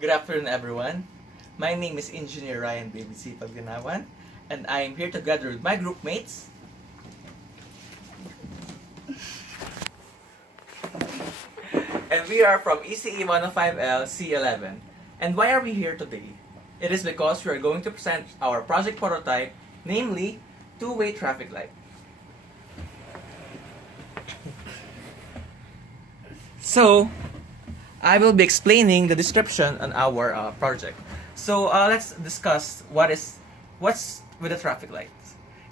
Good afternoon, everyone. My name is Engineer Ryan BBC Pagganawan, and I am here together with my group mates. And we are from ECE105L C11. And why are we here today? It is because we are going to present our project prototype, namely two-way traffic light. So, I will be explaining the description on our project. So let's discuss what's with a traffic light.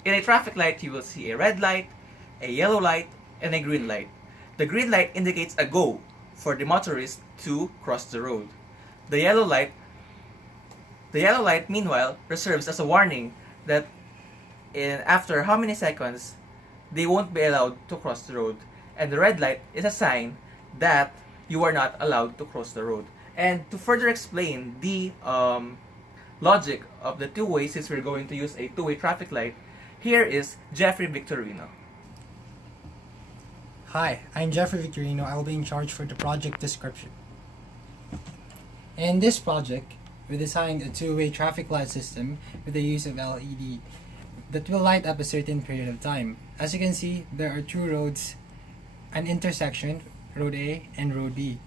In a traffic light, you will see a red light, a yellow light, and a green light. The green light indicates a go for the motorist to cross the road. The yellow light, meanwhile, reserves as a warning that after how many seconds they won't be allowed to cross the road. And the red light is a sign that you are not allowed to cross the road. And to further explain the logic of the two-way, since we're going to use a two-way traffic light, here is Jeffrey Victorino. Hi, I'm Jeffrey Victorino. I will be in charge for the project description. In this project, we designed a two-way traffic light system with the use of LED that will light up a certain period of time. As you can see, there are two roads, an intersection, Road A and Road B.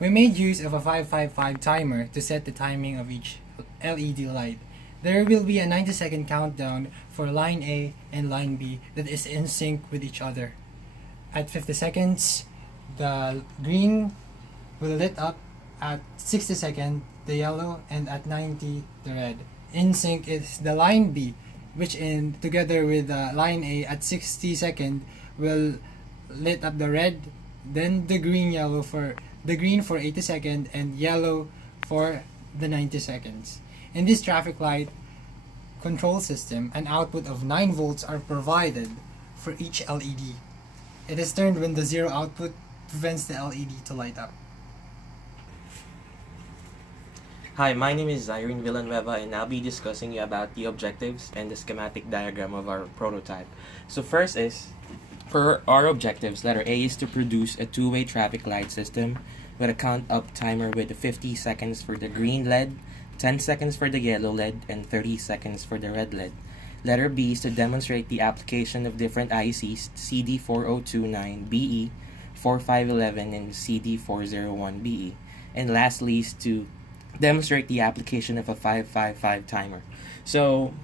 We made use of a 555 timer to set the timing of each LED light. There will be a 90-second countdown for line A and line B that is in sync with each other. At 50 seconds, the green will lit up, at 60 seconds, the yellow, and at 90, the red. In sync is the line B, which together with line A at 60 seconds will lit up the red, then the green for 80 seconds, and yellow for the 90 seconds. In this traffic light control system, an output of 9 volts are provided for each LED. It is turned when the zero output prevents the LED to light up. Hi, my name is Irene Villanueva, and I'll be discussing you about the objectives and the schematic diagram of our prototype. So first is, for our objectives, letter A is to produce a two-way traffic light system with a count-up timer with 50 seconds for the green LED, 10 seconds for the yellow LED, and 30 seconds for the red LED. Letter B is to demonstrate the application of different ICs, CD4029BE, 4511, and CD401BE. And lastly is to demonstrate the application of a 555 timer. So,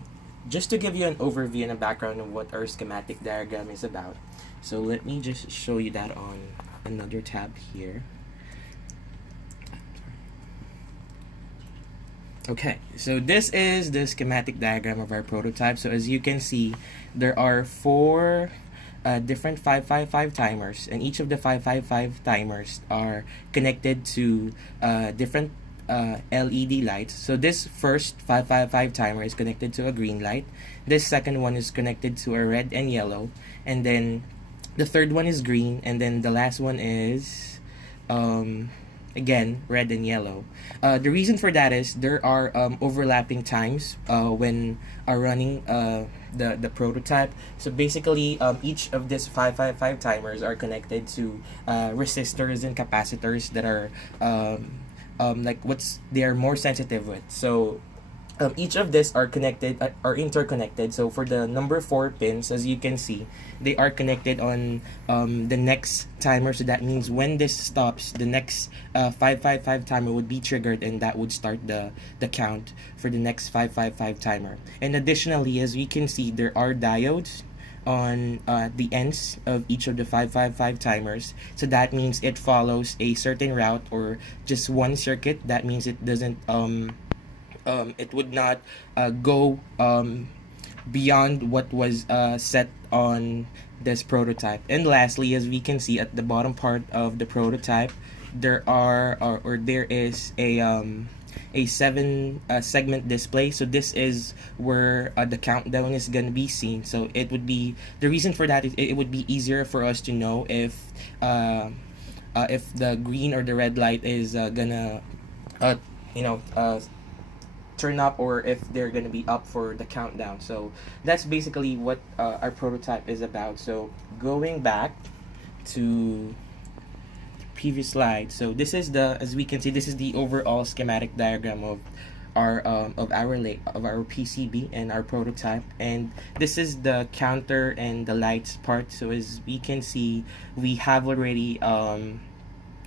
just to give you an overview and a background of what our schematic diagram is about, so let me just show you that on another tab here. Okay, so this is the schematic diagram of our prototype. So as you can see, there are 4 different 555 timers, and each of the 555 timers are connected to different LED lights. So this first 555 timer is connected to a green light. This second one is connected to a red and yellow, and then the third one is green, and then the last one is again red and yellow. The reason for that is there are overlapping times when are running the prototype. So basically each of these 555 timers are connected to resistors and capacitors that are they are more sensitive with. So each of these are interconnected. So for the number 4 pins, as you can see, they are connected on the next timer. So that means when this stops, the next 555 timer would be triggered, and that would start the count for the next 555 timer. And additionally, as we can see, there are diodes on the ends of each of the 555 timers. So that means it follows a certain route or just one circuit. That means it doesn't it would not go beyond what was set on this prototype. And lastly, as we can see at the bottom part of the prototype, there is a 7 segment display. So this is where the countdown is gonna be seen. So it would be, the reason for that is it would be easier for us to know if the green or the red light is gonna turn up, or if they're gonna be up for the countdown. So that's basically what our prototype is about. So going back to previous slide. So this is as we can see, this is the overall schematic diagram of our PCB and our prototype, and this is the counter and the lights part. So as we can see, we have already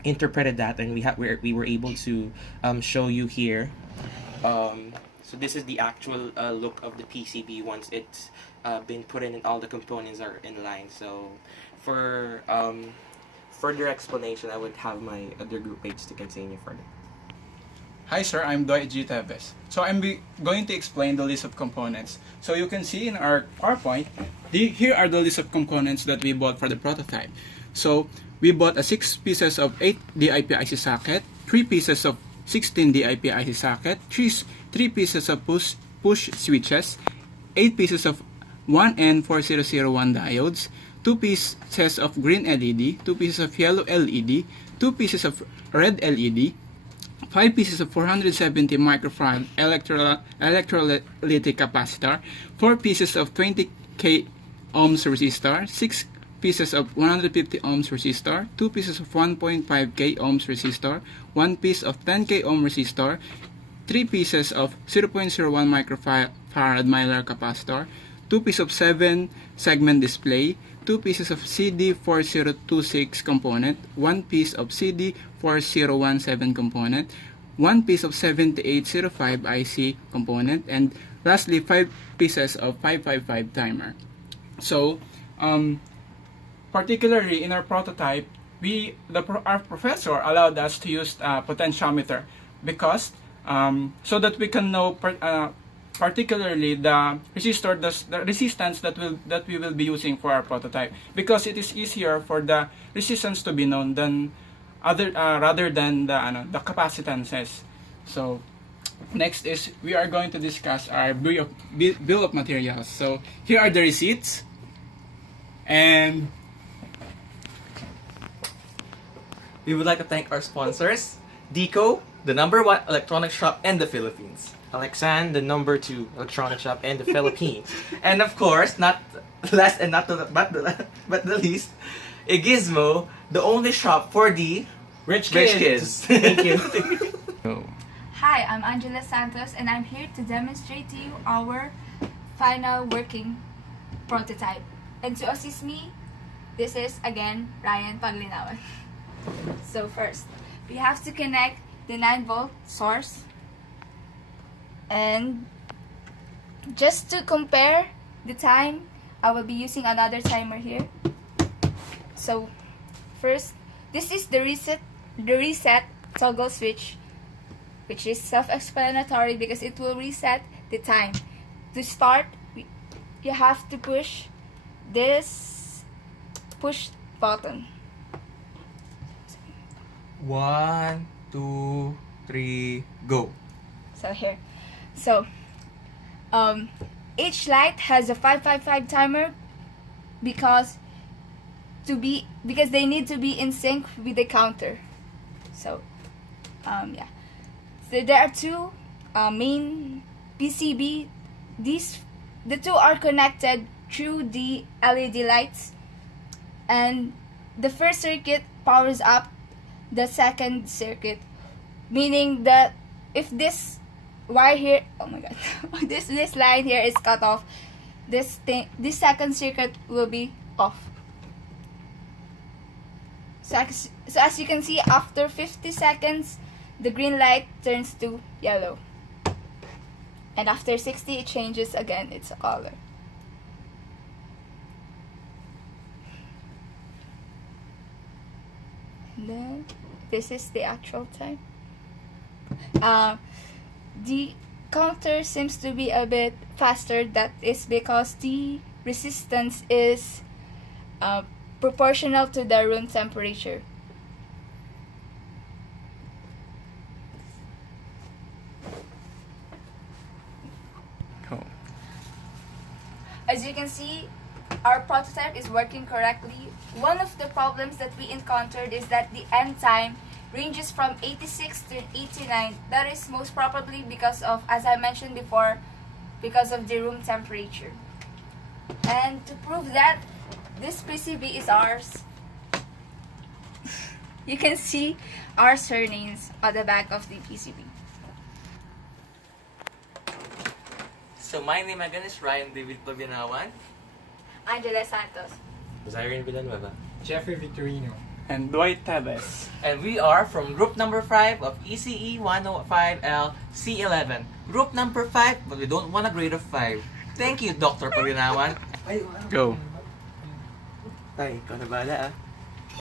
interpreted that, and we were able to show you here. So this is the actual look of the PCB once it's been put in and all the components are in line. So for further explanation, I would have my other group mates to continue further. Hi sir, I'm Dwight G. Teves. So I'm going to explain the list of components. So you can see in our PowerPoint, here are the list of components that we bought for the prototype. So we bought a 6 pieces of 8 DIP IC socket, 3 pieces of 16 DIP IC socket, 3 pieces of push switches, 8 pieces of 1N4001 diodes, 2 pieces of green LED, 2 pieces of yellow LED, 2 pieces of red LED, 5 pieces of 470 microfarad electrolytic capacitor, 4 pieces of 20k ohms resistor, 6 pieces of 150 ohms resistor, 2 pieces of 1.5k ohms resistor, 1 piece of 10k ohm resistor, 3 pieces of 0.01 microfarad mylar capacitor, 2 pieces of 7 segment display, 2 pieces of CD4026 component, 1 piece of CD4017 component, 1 piece of 7805 IC component, and lastly 5 pieces of 555 timer. So, particularly in our prototype, our professor allowed us to use a potentiometer because so that we can know particularly the resistance that we will be using for our prototype, because it is easier for the resistance to be known than rather than the capacitances. So next is we are going to discuss our bill of materials. So here are the receipts, and We would like to thank our sponsors, Deco, the #1 electronic shop in the Philippines. Alexan, the #2 electronic shop in the Philippines. And of course, not last and not the, but the least, Gizmo, the only shop for the Rich kids. Thank you. Hi, I'm Angela Santos, and I'm here to demonstrate to you our final working prototype. And to assist me, this is again Ryan Paglinawan. So first, we have to connect the 9-volt source, and just to compare the time, I will be using another timer here. So first, this is the reset toggle switch, which is self-explanatory because it will reset the time. To start, you have to push this push button. 1, 2, 3, go. So here, so each light has a 555 timer because they need to be in sync with the counter. So yeah, so there are two main PCB. The two are connected through the LED lights, and the first circuit powers up the second circuit, meaning that if this wire here, oh my god, this line here is cut off, this second circuit will be off. So as you can see, after 50 seconds, the green light turns to yellow, and after 60 it changes again its color. And then this is the actual time. The counter seems to be a bit faster. That is because the resistance is proportional to the room temperature. Cool. As you can see, our prototype is working correctly. One of the problems that we encountered is that the end time ranges from 86 to 89. That is most probably because of, as I mentioned before, because of the room temperature. And to prove that, this PCB is ours. you can see our surnames on the back of the PCB. So my name again is Ryan David Pabinawan. Angela Santos. Zirin Villanueva. Jeffrey Victorino. And Dwight Tevez. And we are from group number 5 of ECE105L C11. Group number 5, but we don't want a grade of 5. Thank you, Dr. Pabinawan. Go. Ay, ikaw na bahala ah.